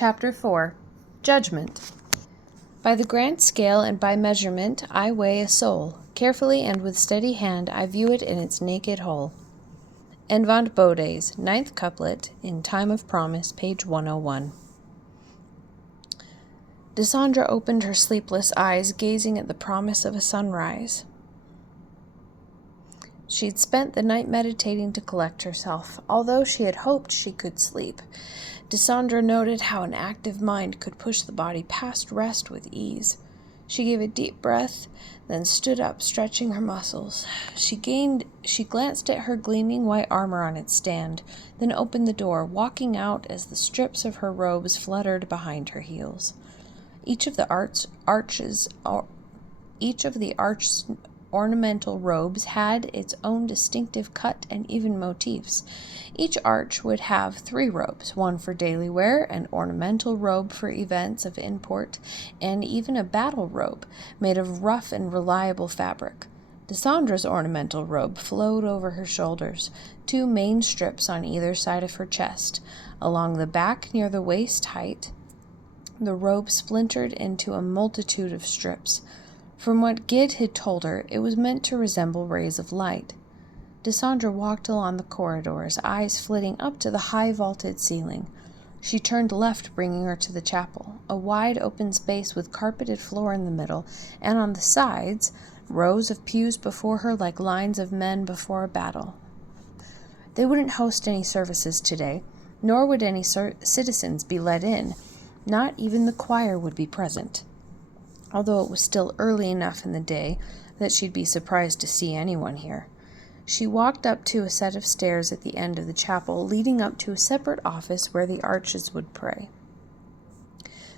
Chapter 4. Judgment. By the grand scale and by measurement I weigh a soul. Carefully and with steady hand I view it in its naked whole. Envant Bodes, 9th couplet, in Time of Promise, page 101. Dysandra opened her sleepless eyes, gazing at the promise of a sunrise. She'd spent the night meditating to collect herself. Although she had hoped she could sleep, Dysandra noted how an active mind could push the body past rest with ease. She gave a deep breath, then stood up, stretching her muscles. She glanced at her gleaming white armor on its stand, then opened the door, walking out as the strips of her robes fluttered behind her heels. Each of the ornamental robes had its own distinctive cut and even motifs. Each arch would have 3 robes, one for daily wear, an ornamental robe for events of import, and even a battle robe made of rough and reliable fabric. Dysandra's ornamental robe flowed over her shoulders, 2 main strips on either side of her chest. Along the back near the waist height, the robe splintered into a multitude of strips. From what Gid had told her, it was meant to resemble rays of light. Dysandra walked along the corridors, eyes flitting up to the high vaulted ceiling. She turned left, bringing her to the chapel, a wide open space with carpeted floor in the middle, and on the sides, rows of pews before her like lines of men before a battle. They wouldn't host any services today, nor would any citizens be let in. Not even the choir would be present, although it was still early enough in the day that she'd be surprised to see anyone here. She walked up to a set of stairs at the end of the chapel, leading up to a separate office where the arches would pray.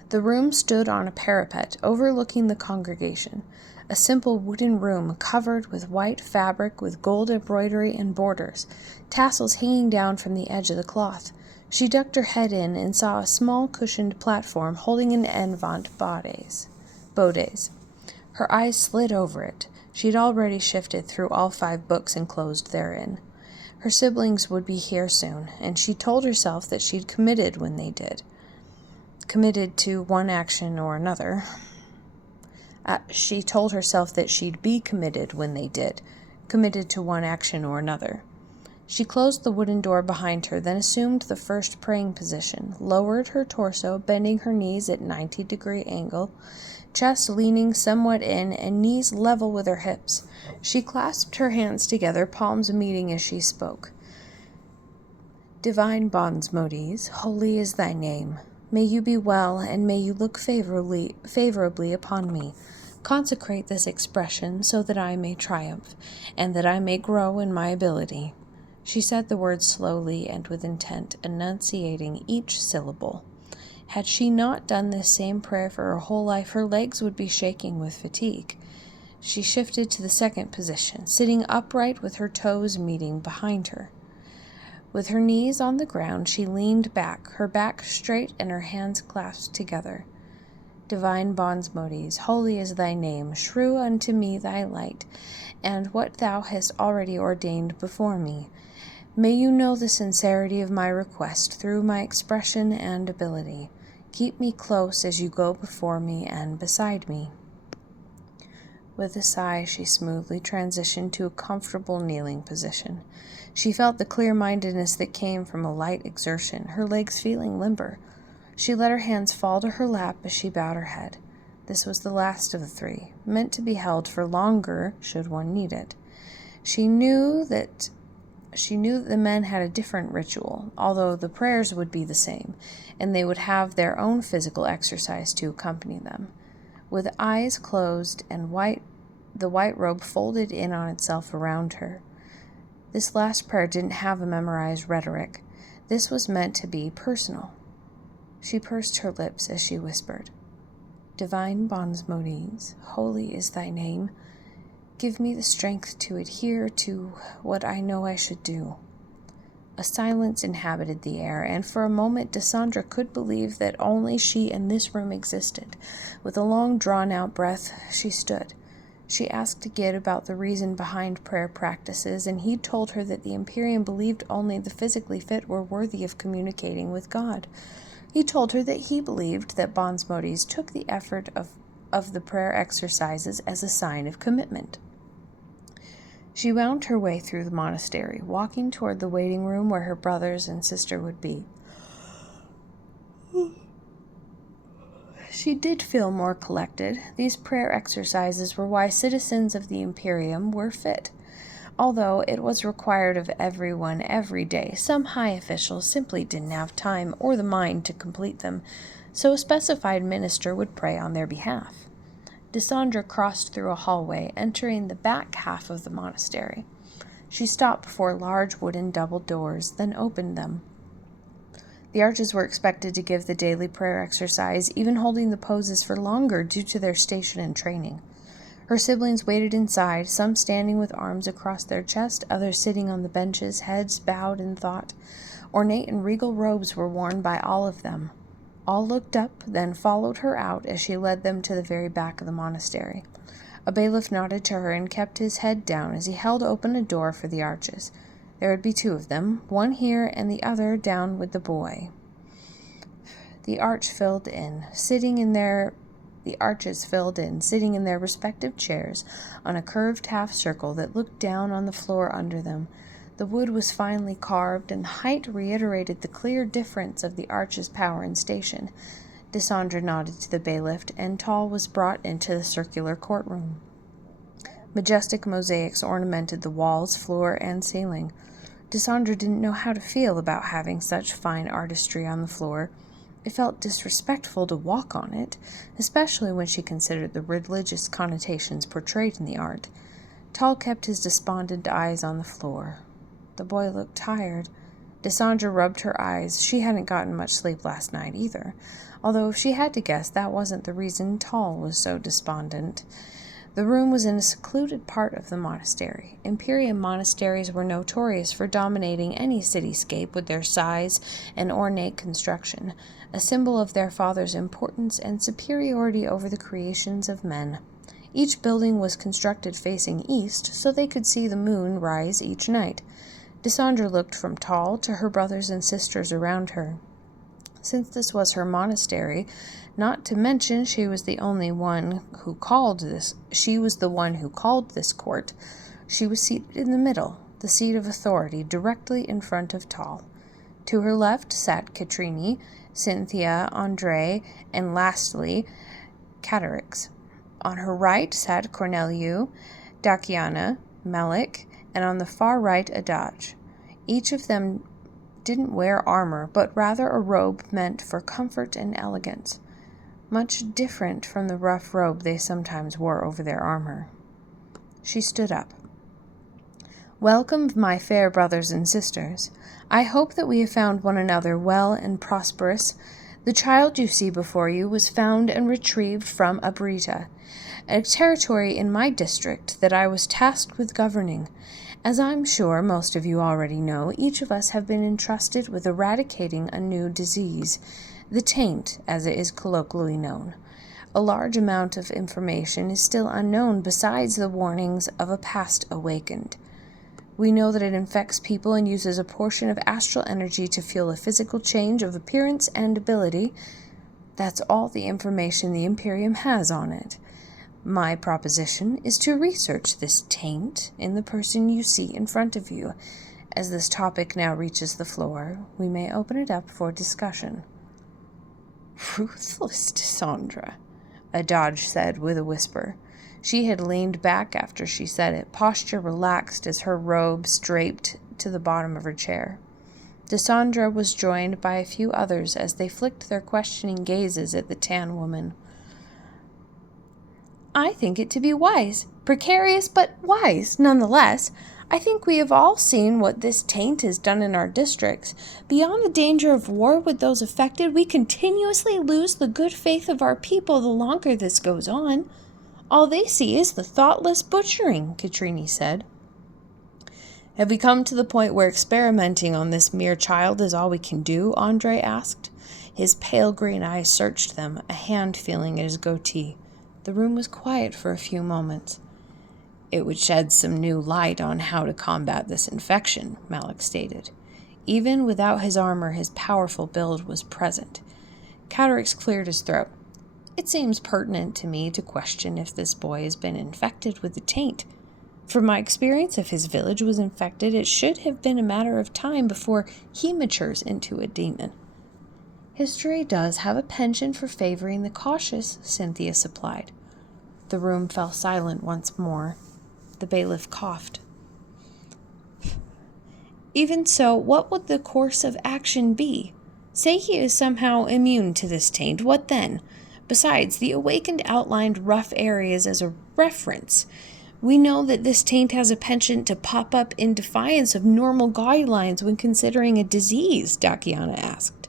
The room stood on a parapet overlooking the congregation, a simple wooden room covered with white fabric with gold embroidery and borders, tassels hanging down from the edge of the cloth. She ducked her head in and saw a small cushioned platform holding an Envant Bodes. Her eyes slid over it. She'd already shifted through all 5 books enclosed therein. Her siblings would be here soon, and she told herself that she'd committed when they did. Committed to one action or another. She told herself that she'd be committed when they did. Committed to one action or another. She closed the wooden door behind her, then assumed the first praying position, lowered her torso, bending her knees at 90-degree angle, chest leaning somewhat in and knees level with her hips. She clasped her hands together, palms meeting as she spoke. Divine Bonsmodes, holy is thy name. May you be well, and may you look favorably upon me. Consecrate this expression so that I may triumph, and that I may grow in my ability. She said the words slowly and with intent, enunciating each syllable. Had she not done this same prayer for her whole life, her legs would be shaking with fatigue. She shifted to the second position, sitting upright with her toes meeting behind her. With her knees on the ground, she leaned back, her back straight and her hands clasped together. Divine Bonsmodes, holy is thy name, shew unto me thy light, and what thou hast already ordained before me. May you know the sincerity of my request through my expression and ability. Keep me close as you go before me and beside me. With a sigh, she smoothly transitioned to a comfortable kneeling position. She felt the clear-mindedness that came from a light exertion, her legs feeling limber. She let her hands fall to her lap as she bowed her head. This was the last of the 3, meant to be held for longer should one need it. She knew that the men had a different ritual, although the prayers would be the same, and they would have their own physical exercise to accompany them. With eyes closed and the white robe folded in on itself around her, this last prayer didn't have a memorized rhetoric. This was meant to be personal. She pursed her lips as she whispered, Divine Bonsmodes, holy is thy name. Give me the strength to adhere to what I know I should do. A silence inhabited the air, and for a moment Dysandra could believe that only she and this room existed. With a long, drawn-out breath, she stood. She asked Gid about the reason behind prayer practices, and he told her that the Imperium believed only the physically fit were worthy of communicating with God. He told her that he believed that Bonsmodes took the effort of the prayer exercises as a sign of commitment. She wound her way through the monastery, walking toward the waiting room where her brothers and sister would be. She did feel more collected. These prayer exercises were why citizens of the Imperium were fit. Although it was required of everyone every day, some high officials simply didn't have time or the mind to complete them, so a specified minister would pray on their behalf. Dysandra crossed through a hallway, entering the back half of the monastery. She stopped before large wooden double doors, then opened them. The arches were expected to give the daily prayer exercise, even holding the poses for longer due to their station and training. Her siblings waited inside, some standing with arms across their chest, others sitting on the benches, heads bowed in thought. Ornate and regal robes were worn by all of them. All looked up, then followed her out as she led them to the very back of the monastery. A bailiff nodded to her and kept his head down as he held open a door for the arches. There would be two of them, one here and the other down with the boy. The arches filled in, sitting in their respective chairs on a curved half-circle that looked down on the floor under them. The wood was finely carved, and the height reiterated the clear difference of the arch's power and station. Dysandra nodded to the bailiff, and Tal was brought into the circular courtroom. Majestic mosaics ornamented the walls, floor, and ceiling. Dysandra didn't know how to feel about having such fine artistry on the floor. It felt disrespectful to walk on it, especially when she considered the religious connotations portrayed in the art. Tal kept his despondent eyes on the floor. The boy looked tired. Dysandra rubbed her eyes. She hadn't gotten much sleep last night either, although if she had to guess, that wasn't the reason Tal was so despondent. The room was in a secluded part of the monastery. Imperium monasteries were notorious for dominating any cityscape with their size and ornate construction, a symbol of their father's importance and superiority over the creations of men. Each building was constructed facing east, so they could see the moon rise each night. Dysandra looked from Tal to her brothers and sisters around her. Since this was her monastery, not to mention she was the one who called this court, she was seated in the middle, the seat of authority, directly in front of Tal. To her left sat Katrini, Cynthia, Andre, and lastly, Catarix. On her right sat Corneliu, Daciana, Malik, and on the far right Adaj. Each of them didn't wear armor, but rather a robe meant for comfort and elegance, much different from the rough robe they sometimes wore over their armor. She stood up. "Welcome, my fair brothers and sisters. I hope that we have found one another well and prosperous. The child you see before you was found and retrieved from Abrita, a territory in my district that I was tasked with governing. As I'm sure most of you already know, each of us have been entrusted with eradicating a new disease, the taint, as it is colloquially known. A large amount of information is still unknown besides the warnings of a past awakened. We know that it infects people and uses a portion of astral energy to fuel a physical change of appearance and ability. That's all the information the Imperium has on it. My proposition is to research this taint in the person you see in front of you. As this topic now reaches the floor, we may open it up for discussion." "Ruthless Dysandra," Adaj said with a whisper. She had leaned back after she said it, posture relaxed as her robes draped to the bottom of her chair. Dysandra was joined by a few others as they flicked their questioning gazes at the tan woman. "I think it to be wise, precarious but wise nonetheless. I think we have all seen what this taint has done in our districts. Beyond the danger of war with those affected, we continuously lose the good faith of our people the longer this goes on. All they see is the thoughtless butchering," Katrini said. "Have we come to the point where experimenting on this mere child is all we can do?" Andre asked. His pale green eyes searched them, a hand feeling at his goatee. The room was quiet for a few moments. "It would shed some new light on how to combat this infection," Malik stated. Even without his armor, his powerful build was present. Catarix cleared his throat. It seems pertinent to me to question if this boy has been infected with the taint. From my experience, if his village was infected, it should have been a matter of time before he matures into a demon. History does have a penchant for favoring the cautious, Cynthia supplied. The room fell silent once more. The bailiff coughed. Even so, what would the course of action be? Say he is somehow immune to this taint, what then? Besides, the awakened outlined rough areas as a reference. We know that this taint has a penchant to pop up in defiance of normal guidelines when considering a disease, Dakiana asked.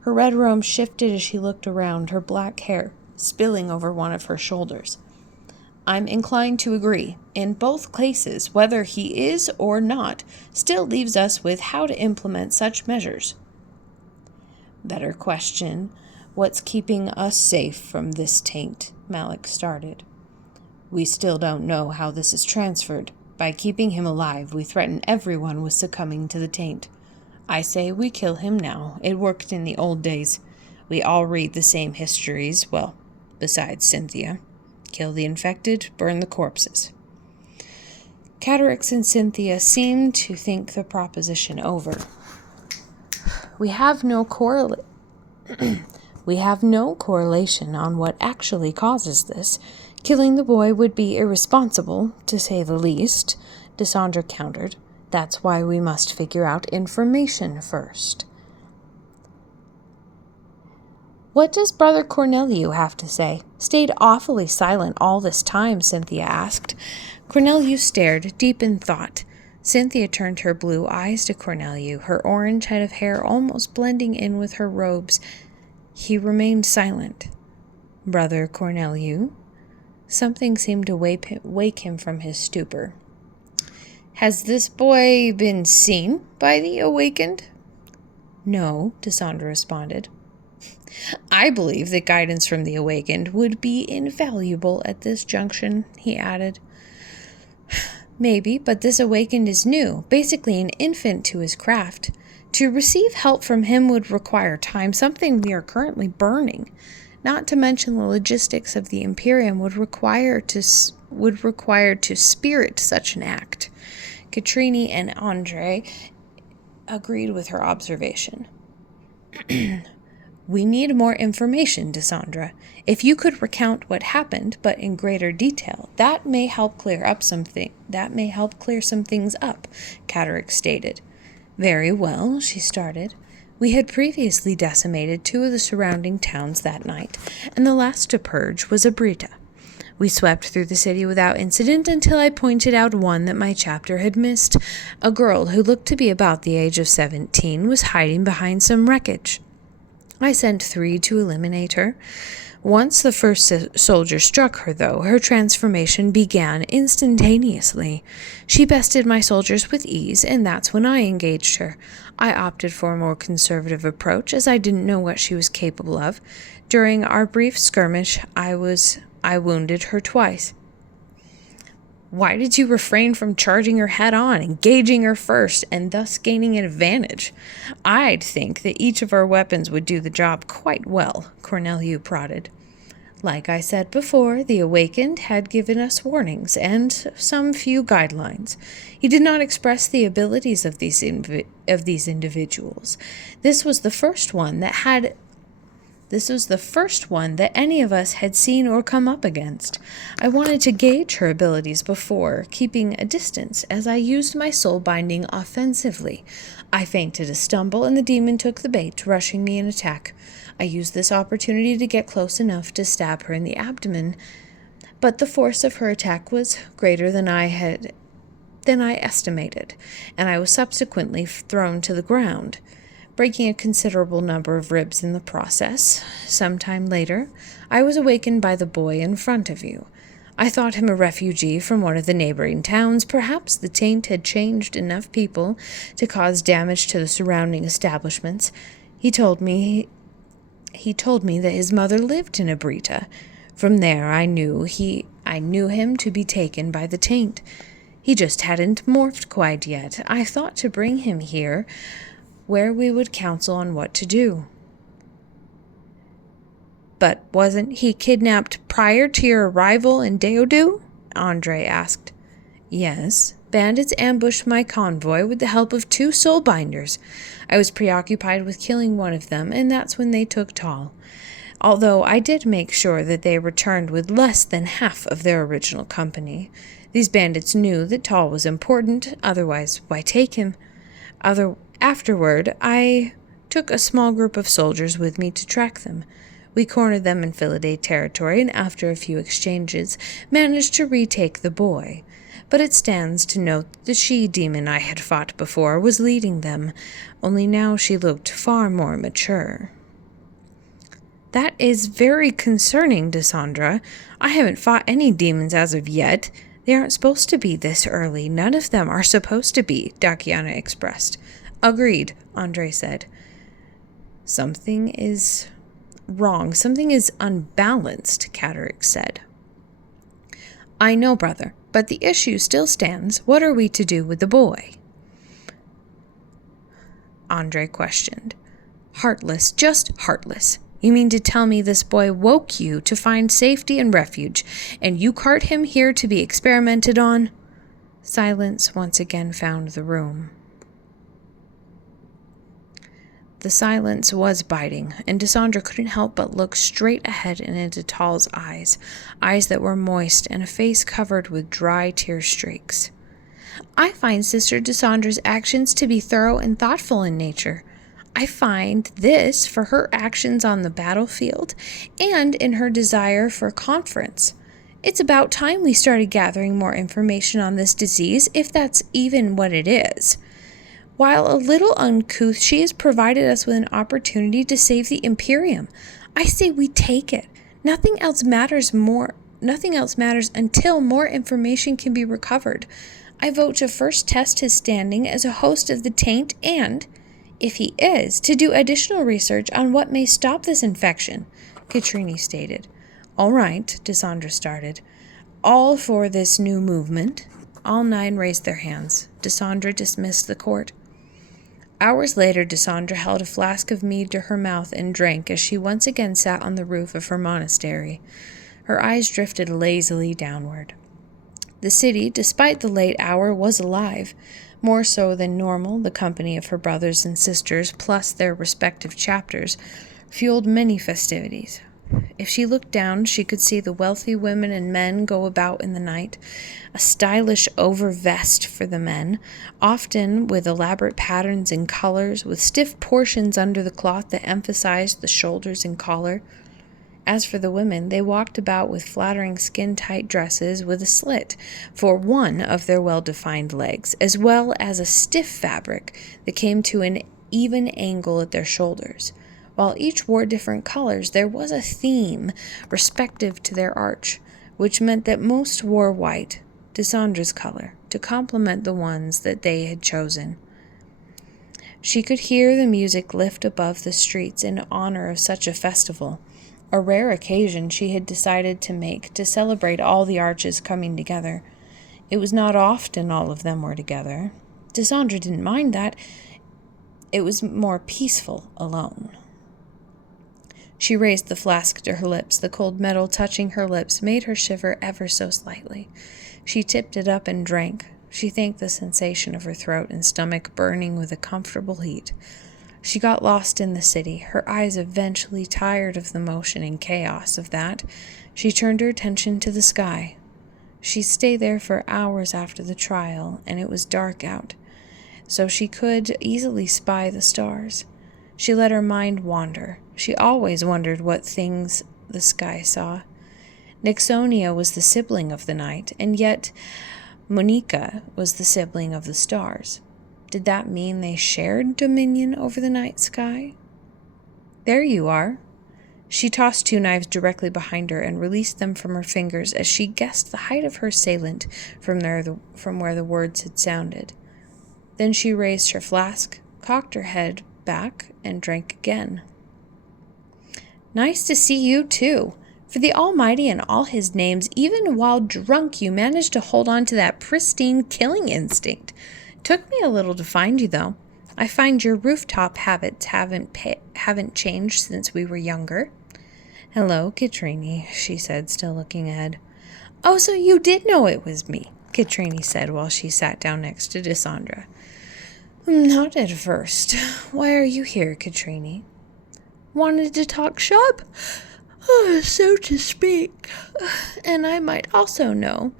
Her red robe shifted as she looked around, her black hair spilling over one of her shoulders. I'm inclined to agree. In both cases, whether he is or not, still leaves us with how to implement such measures. Better question, what's keeping us safe from this taint? Malik started. We still don't know how this is transferred. By keeping him alive, we threaten everyone with succumbing to the taint. I say we kill him now. It worked in the old days. We all read the same histories, well, besides Cynthia. Kill the infected, burn the corpses. Catarix and Cynthia seemed to think the proposition over. We have no correlation on what actually causes this. Killing the boy would be irresponsible, to say the least, Dysandra countered. That's why we must figure out information first. What does Brother Corneliu have to say? Stayed awfully silent all this time, Cynthia asked. Corneliu stared, deep in thought. Cynthia turned her blue eyes to Corneliu, her orange head of hair almost blending in with her robes. He remained silent. Brother Corneliu? Something seemed to wake him from his stupor. Has this boy been seen by the awakened? No, Dysandra responded. I believe that guidance from the awakened would be invaluable at this junction, he added. Maybe, but this awakened is new, basically an infant to his craft. To receive help from him would require time, something we are currently burning. Not to mention the logistics of the Imperium would require to spirit such an act. Katrini and Andre agreed with her observation. We need more information, Dysandra. If you could recount what happened, but in greater detail, that may help clear some things up, Catarix stated. Very well, she started. We had previously decimated 2 of the surrounding towns that night, and the last to purge was Abrita. We swept through the city without incident until I pointed out one that my chapter had missed. A girl who looked to be about the age of 17 was hiding behind some wreckage. I sent 3 to eliminate her. Once the first soldier struck her, though, her transformation began instantaneously. She bested my soldiers with ease, and that's when I engaged her. I opted for a more conservative approach, as I didn't know what she was capable of. During our brief skirmish, I wounded her twice. Why did you refrain from charging her head-on, engaging her first, and thus gaining an advantage? I'd think that each of our weapons would do the job quite well, Corneliu prodded. Like I said before, the Awakened had given us warnings and some few guidelines. He did not express the abilities of these individuals. This was the first one that any of us had seen or come up against. I wanted to gauge her abilities before, keeping a distance, as I used my soul binding offensively. I feinted a stumble, and the demon took the bait, rushing me in attack. I used this opportunity to get close enough to stab her in the abdomen, but the force of her attack was greater than I estimated, and I was subsequently thrown to the ground, breaking a considerable number of ribs in the process. Sometime later, I was awakened by the boy in front of you. I thought him a refugee from one of the neighboring towns. Perhaps the taint had changed enough people to cause damage to the surrounding establishments. He told me that his mother lived in Abrita. From there, I knew him to be taken by the taint. He just hadn't morphed quite yet. I thought to bring him here, where we would counsel on what to do. But wasn't he kidnapped prior to your arrival in Deodu? Andre asked. Yes. Bandits ambushed my convoy with the help of 2 soulbinders. I was preoccupied with killing one of them, and that's when they took Tal. Although I did make sure that they returned with less than half of their original company. These bandits knew that Tal was important, otherwise why take him? Afterward, I took a small group of soldiers with me to track them. We cornered them in Philidae territory, and after a few exchanges, managed to retake the boy. But it stands to note that the she-demon I had fought before was leading them, only now she looked far more mature. That is very concerning, Dysandra. I haven't fought any demons as of yet. They aren't supposed to be this early. None of them are supposed to be, Dakiana expressed. Agreed, Andre said. Something is wrong. Something is unbalanced, Catterick said. I know, brother, but the issue still stands. What are we to do with the boy? Andre questioned. Heartless, just heartless. You mean to tell me this boy woke you to find safety and refuge, and you cart him here to be experimented on? Silence once again found the room. The silence was biting, and Dysandra couldn't help but look straight ahead and into Tal's eyes that were moist and a face covered with dry tear streaks. I find Sister Dysandra's actions to be thorough and thoughtful in nature. I find this for her actions on the battlefield and in her desire for conference. It's about time we started gathering more information on this disease, if that's even what it is. While a little uncouth, she has provided us with an opportunity to save the Imperium. I say we take it. Nothing else matters until more information can be recovered. I vote to first test his standing as a host of the Taint and, if he is, to do additional research on what may stop this infection, Katrini stated. All right, Dysandra started. All for this new movement. All 9 raised their hands. Dysandra dismissed the court. Hours later, Dysandra held a flask of mead to her mouth and drank as she once again sat on the roof of her monastery. Her eyes drifted lazily downward. The city, despite the late hour, was alive. More so than normal, the company of her brothers and sisters, plus their respective chapters, fueled many festivities. If she looked down, she could see the wealthy women and men go about in the night, a stylish over-vest for the men, often with elaborate patterns and colors, with stiff portions under the cloth that emphasized the shoulders and collar. As for the women, they walked about with flattering skin-tight dresses with a slit for one of their well-defined legs, as well as a stiff fabric that came to an even angle at their shoulders. While each wore different colors, there was a theme respective to their arch, which meant that most wore white, Dysandra's color, to complement the ones that they had chosen. She could hear the music lift above the streets in honor of such a festival, a rare occasion she had decided to make to celebrate all the arches coming together. It was not often all of them were together. Dysandra didn't mind that. It was more peaceful alone. She raised the flask to her lips. The cold metal touching her lips made her shiver ever so slightly. She tipped it up and drank. She thanked the sensation of her throat and stomach burning with a comfortable heat. She got lost in the city, her eyes eventually tired of the motion and chaos of that. She turned her attention to the sky. She'd stay there for hours after the trial, and it was dark out, so she could easily spy the stars. She let her mind wander. She always wondered what things the sky saw. Nixonia was the sibling of the night, and yet Monica was the sibling of the stars. Did that mean they shared dominion over the night sky? There you are. She tossed 2 knives directly behind her and released them from her fingers as she guessed the height of her assailant from where the words had sounded. Then she raised her flask, cocked her head back, and drank again. Nice to see you, too. For the Almighty and all his names, even while drunk, you managed to hold on to that pristine killing instinct. Took me a little to find you, though. I find your rooftop habits haven't changed since we were younger. "Hello, Katrini," she said, still looking ahead. "Oh, so you did know it was me," Katrini said while she sat down next to Dysandra. "Not at first. Why are you here, Katrini?" "Wanted to talk shop? Oh, so to speak. And I may also know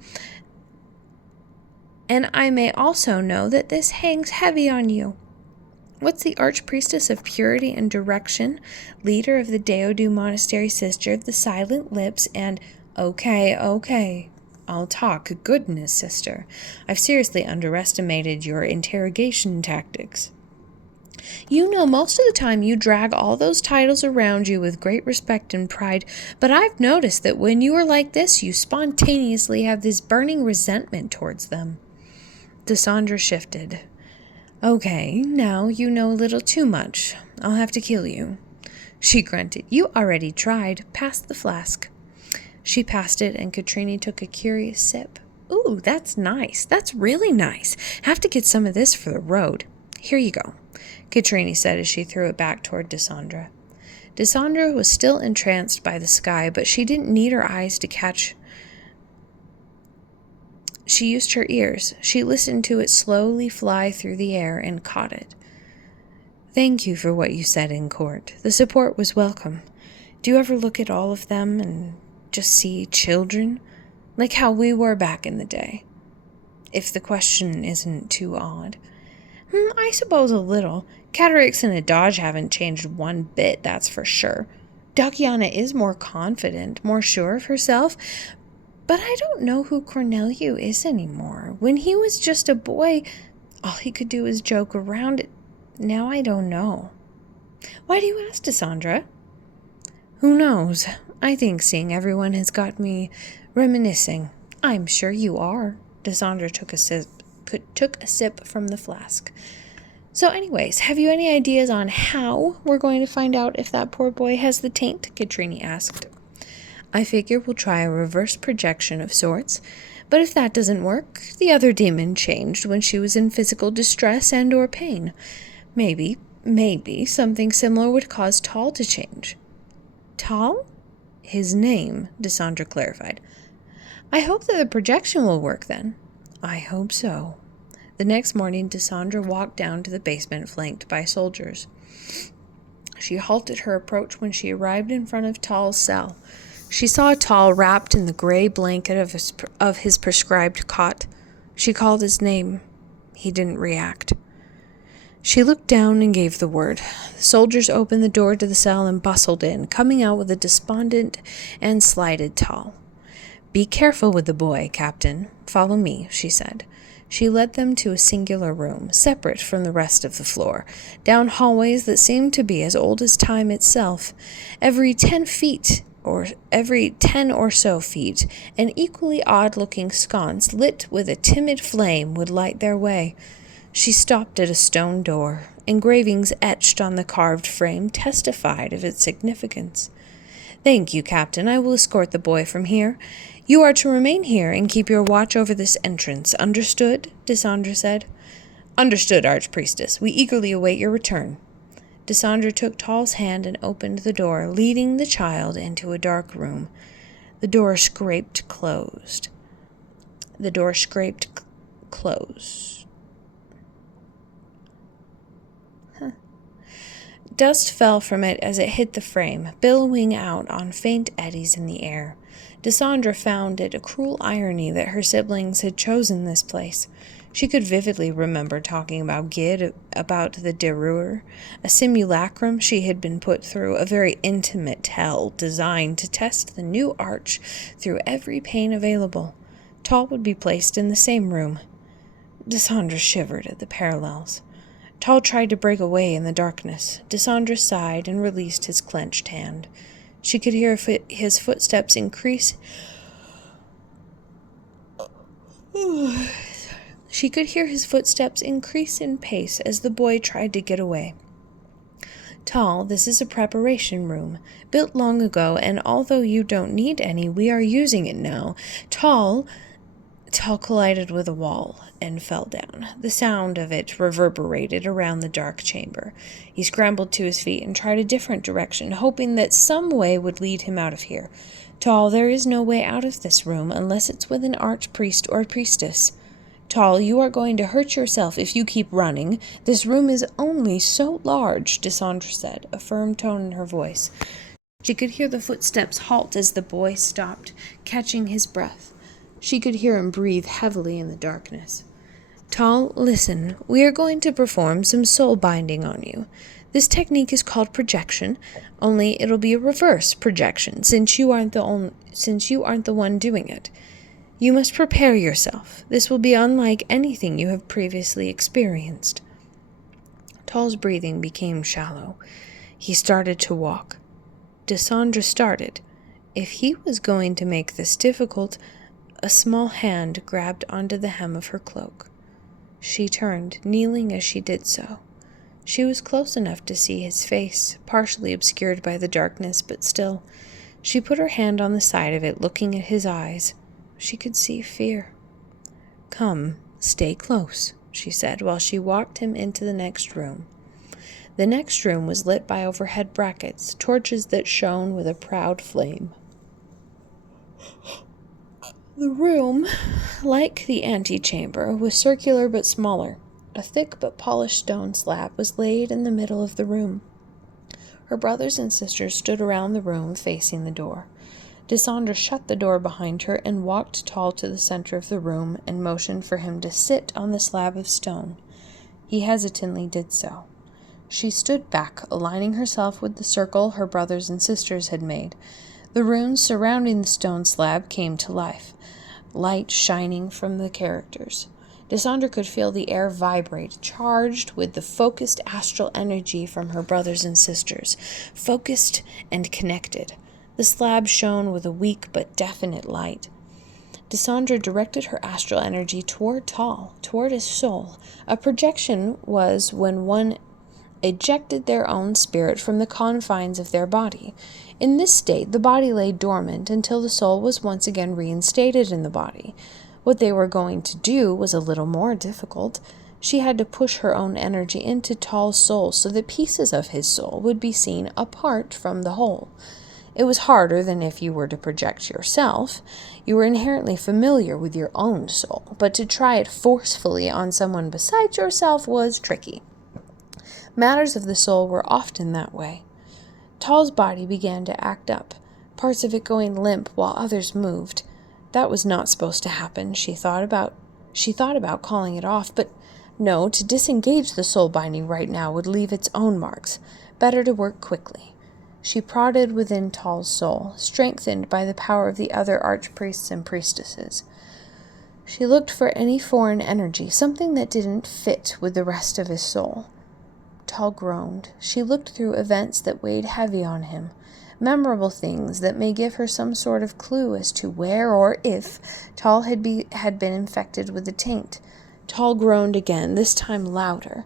that this hangs heavy on you. What's the Archpriestess of Purity and Direction, leader of the Deodu Monastery, sister of the Silent Lips, and okay. I'll talk. Goodness, sister. I've seriously underestimated your interrogation tactics. You know, most of the time you drag all those titles around you with great respect and pride, but I've noticed that when you are like this, you spontaneously have this burning resentment towards them." Dysandra shifted. "Okay, now you know a little too much. I'll have to kill you." She grunted. "You already tried. Pass the flask." She passed it, and Katrini took a curious sip. "Ooh, that's nice. That's really nice. Have to get some of this for the road. Here you go," Katrini said as she threw it back toward Dysandra. Dysandra was still entranced by the sky, but she didn't need her eyes to catch. She used her ears. She listened to it slowly fly through the air and caught it. "Thank you for what you said in court. The support was welcome. Do you ever look at all of them and just see children? Like how we were back in the day? If the question isn't too odd." I suppose a little. Catarix and Adaj haven't changed one bit, that's for sure. Dakiana is more confident, more sure of herself, but I don't know who Corneliu is anymore. When he was just a boy, all he could do was joke around. Now I don't know. Why do you ask, Dysandra? Who knows? I think seeing everyone has got me reminiscing. I'm sure you are. Dysandra took a sip from the flask. So anyways, have you any ideas on how we're going to find out if that poor boy has the taint? Katrini asked. I figure we'll try a reverse projection of sorts, but if that doesn't work, the other demon changed when she was in physical distress and or pain. Maybe something similar would cause Tal to change. Tal? His name, Dysandra clarified. I hope that the projection will work then. I hope so. The next morning, Dysandra walked down to the basement flanked by soldiers. She halted her approach when she arrived in front of Tal's cell. She saw Tal wrapped in the gray blanket of his prescribed cot. She called his name. He didn't react. She looked down and gave the word. The soldiers opened the door to the cell and bustled in, coming out with a despondent and slighted Tal. Be careful with the boy, Captain. Follow me, she said. She led them to a singular room, separate from the rest of the floor, down hallways that seemed to be as old as time itself. Every 10 or so feet, an equally odd-looking sconce lit with a timid flame would light their way. She stopped at a stone door. Engravings etched on the carved frame testified of its significance. Thank you, Captain. I will escort the boy from here. You are to remain here and keep your watch over this entrance. Understood? Dysandra said. Understood, Archpriestess. We eagerly await your return. Dysandra took Tal's hand and opened the door, leading the child into a dark room. The door scraped closed. Dust fell from it as it hit the frame, billowing out on faint eddies in the air. Dysandra found it a cruel irony that her siblings had chosen this place. She could vividly remember talking about Gid, about the Derur, a simulacrum she had been put through, a very intimate hell designed to test the new arch through every pain available. Tal would be placed in the same room. Dysandra shivered at the parallels. Tal tried to break away in the darkness. Dysandra sighed and released his clenched hand. She could hear his footsteps increase. She could hear his footsteps increase in pace as the boy tried to get away. Tal, this is a preparation room, built long ago, and although you don't need any, we are using it now. Tal, Tal collided with a wall and fell down. The sound of it reverberated around the dark chamber. He scrambled to his feet and tried a different direction, hoping that some way would lead him out of here. Tal, there is no way out of this room unless it's with an archpriest or priestess. Tal, you are going to hurt yourself if you keep running. This room is only so large, Dysandra said, a firm tone in her voice. She could hear the footsteps halt as the boy stopped, catching his breath. She could hear him breathe heavily in the darkness. Tal, listen, we are going to perform some soul binding on you. This technique is called projection, only it'll be a reverse projection since you aren't the one doing it. You must prepare yourself. This will be unlike anything you have previously experienced. Tal's breathing became shallow. He started to walk. Dysandra started. If he was going to make this difficult, a small hand grabbed onto the hem of her cloak. She turned, kneeling as she did so. She was close enough to see his face, partially obscured by the darkness, but still. She put her hand on the side of it, looking at his eyes. She could see fear. Come, stay close, she said, while she walked him into the next room. The next room was lit by overhead brackets, torches that shone with a proud flame. The room, like the antechamber, was circular but smaller. A thick but polished stone slab was laid in the middle of the room. Her brothers and sisters stood around the room, facing the door. Dysandra shut the door behind her and walked Tal to the center of the room and motioned for him to sit on the slab of stone. He hesitantly did so. She stood back, aligning herself with the circle her brothers and sisters had made. The runes surrounding the stone slab came to life, light shining from the characters. Dysandra could feel the air vibrate, charged with the focused astral energy from her brothers and sisters, focused and connected. The slab shone with a weak but definite light. Dysandra directed her astral energy toward Tal, toward his soul. A projection was when one ejected their own spirit from the confines of their body. In this state, the body lay dormant until the soul was once again reinstated in the body. What they were going to do was a little more difficult. She had to push her own energy into Tal's soul so that pieces of his soul would be seen apart from the whole. It was harder than if you were to project yourself. You were inherently familiar with your own soul, but to try it forcefully on someone besides yourself was tricky. Matters of the soul were often that way. Tal's body began to act up, parts of it going limp while others moved. That was not supposed to happen, she thought about calling it off, but no, to disengage the soul binding right now would leave its own marks. Better to work quickly. She prodded within Tal's soul, strengthened by the power of the other archpriests and priestesses. She looked for any foreign energy, something that didn't fit with the rest of his soul. Tal groaned. She looked through events that weighed heavy on him, memorable things that may give her some sort of clue as to where or if Tal had been infected with the taint. Tal groaned again, this time louder.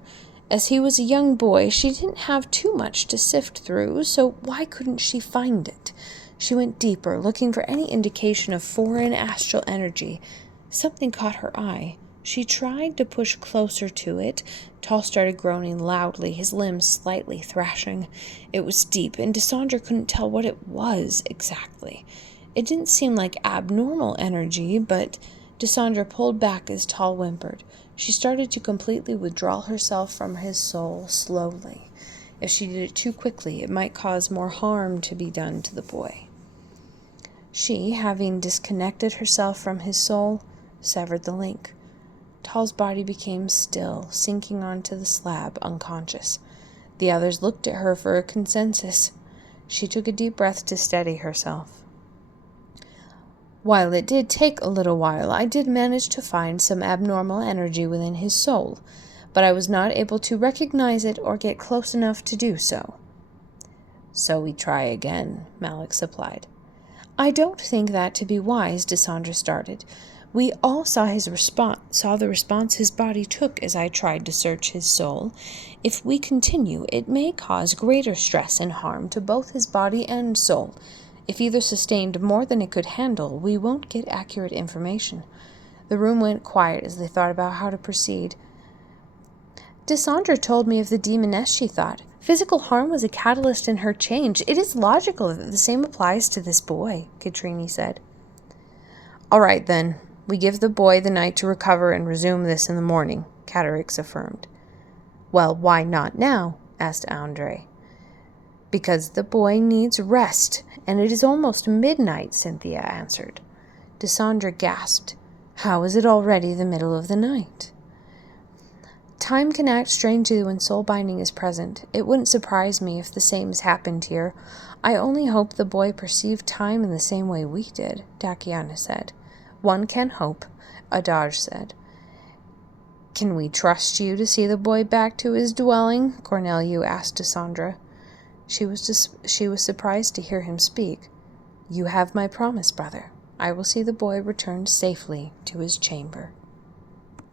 As he was a young boy, she didn't have too much to sift through, so why couldn't she find it? She went deeper, looking for any indication of foreign astral energy. Something caught her eye. She tried to push closer to it. Tal started groaning loudly, his limbs slightly thrashing. It was deep, and Dysandra couldn't tell what it was exactly. It didn't seem like abnormal energy, but Dysandra pulled back as Tal whimpered. She started to completely withdraw herself from his soul slowly. If she did it too quickly, it might cause more harm to be done to the boy. She, having disconnected herself from his soul, severed the link. Tal's body became still, sinking onto the slab, unconscious. The others looked at her for a consensus. She took a deep breath to steady herself. While it did take a little while, I did manage to find some abnormal energy within his soul, but I was not able to recognize it or get close enough to do so. So we try again, Malik supplied. I don't think that to be wise, Dysandra started. We all saw the response his body took as I tried to search his soul. If we continue, it may cause greater stress and harm to both his body and soul. If either sustained more than it could handle, we won't get accurate information. The room went quiet as they thought about how to proceed. Dissandra told me of the demoness, she thought. Physical harm was a catalyst in her change. It is logical that the same applies to this boy, Katrini said. All right, then. We give the boy the night to recover and resume this in the morning, Catarix affirmed. Well, why not now? Asked Andre. Because the boy needs rest, and it is almost midnight, Cynthia answered. Dissandra gasped. How is it already the middle of the night? Time can act strangely when soul binding is present. It wouldn't surprise me if the same has happened here. I only hope the boy perceived time in the same way we did, Dakiana said. One can hope, Adaj said. Can we trust you to see the boy back to his dwelling? Corneliu asked Dissandra. She was surprised to hear him speak. You have my promise, brother. I will see the boy returned safely to his chamber.